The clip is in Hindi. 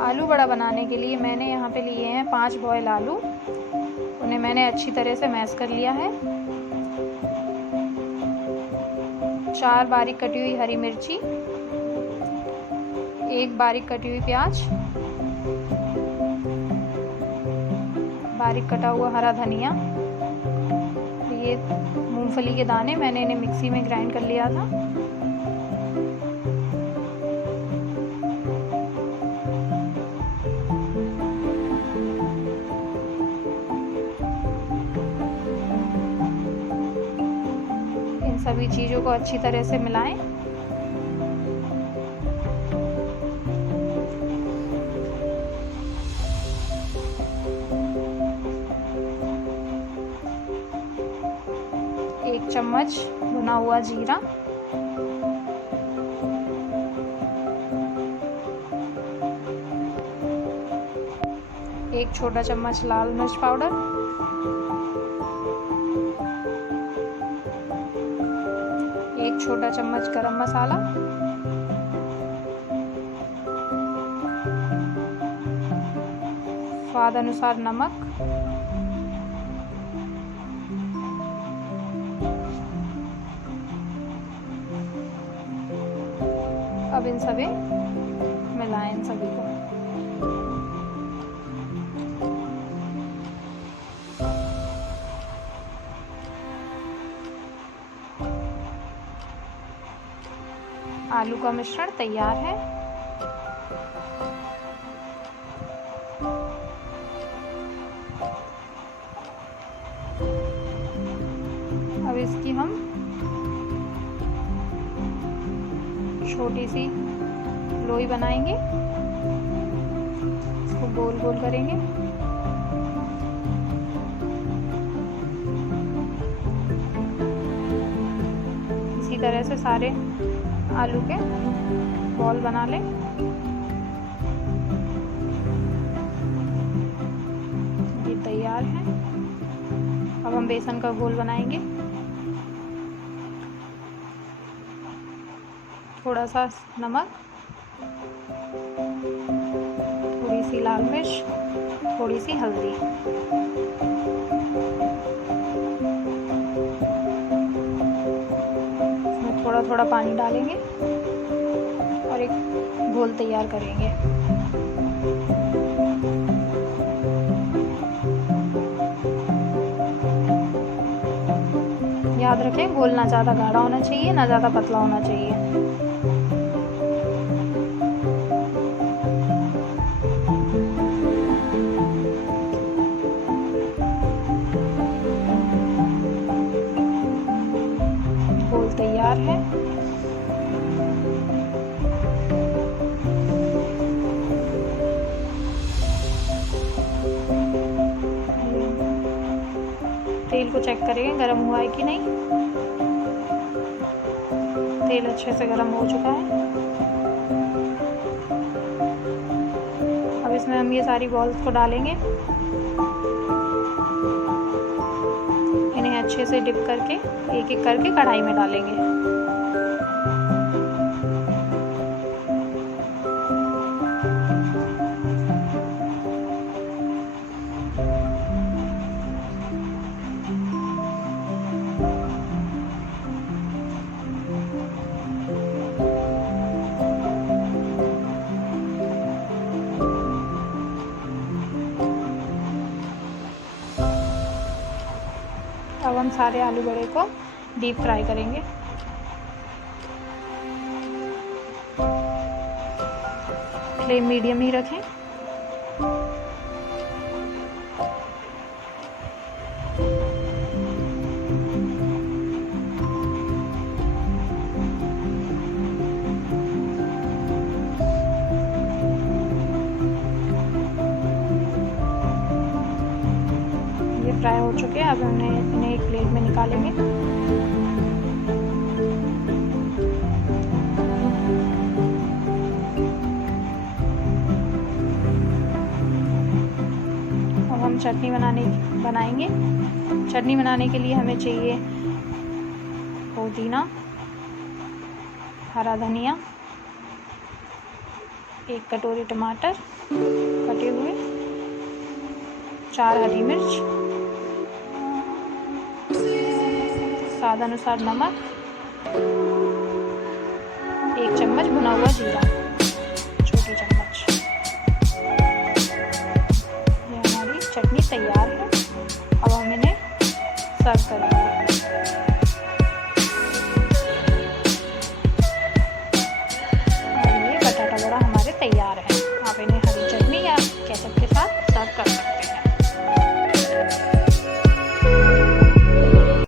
आलू बड़ा बनाने के लिए मैंने यहाँ पे लिए हैं 5 बॉयल आलू। उन्हें मैंने अच्छी तरह से मैश कर लिया है। 4 बारीक कटी हुई हरी मिर्ची, 1 बारीक कटी हुई प्याज, बारीक कटा हुआ हरा धनिया, ये मूंगफली के दाने, मैंने इन्हें मिक्सी में ग्राइंड कर लिया था। इन सभी चीज़ों को अच्छी तरह से मिलाएं। एक चम्मच भुना हुआ जीरा, 1 छोटा चम्मच लाल मिर्च पाउडर, 1 छोटा चम्मच गरम मसाला, स्वाद अनुसार नमक, अब इन सभी मिलाएं इन सभी को। आलू का मिश्रण तैयार है। अब इसकी हम छोटी सी लोई बनाएंगे, इसको गोल गोल करेंगे। इसी तरह से सारे आलू के बॉल बना लें। ये तैयार है। अब हम बेसन का घोल बनाएंगे। थोड़ा सा नमक, थोड़ी सी लाल मिर्च, थोड़ी सी हल्दी, इसमें थोड़ा थोड़ा पानी डालेंगे और एक घोल तैयार करेंगे। याद रखें, घोल ना ज़्यादा गाढ़ा होना चाहिए, ना ज़्यादा पतला होना चाहिए। घोल तैयार है। तेल को चेक करेंगे गर्म हुआ है कि नहीं। तेल अच्छे से गर्म हो चुका है। अब इसमें हम ये सारी बॉल्स को डालेंगे। इन्हें अच्छे से डिप करके एक एक करके कढ़ाई में डालेंगे। अब हम सारे आलू बड़े को डीप फ्राई करेंगे। फ्लेम मीडियम ही रखें। ये फ्राई हो चुके हैं। अब हमने इन्हें एक प्लेट में निकालेंगे। अब हम चटनी बनाएंगे। चटनी बनाने के लिए हमें चाहिए पुदीना, हरा धनिया, 1 कटोरी टमाटर कटे हुए, 4 हरी मिर्च, स्वाद अनुसार नमक, 1 चम्मच भुना हुआ जीरा, छोटी चम्मच। ये हमारी चटनी तैयार है। अब हम इन्हें सर्व करेंगे।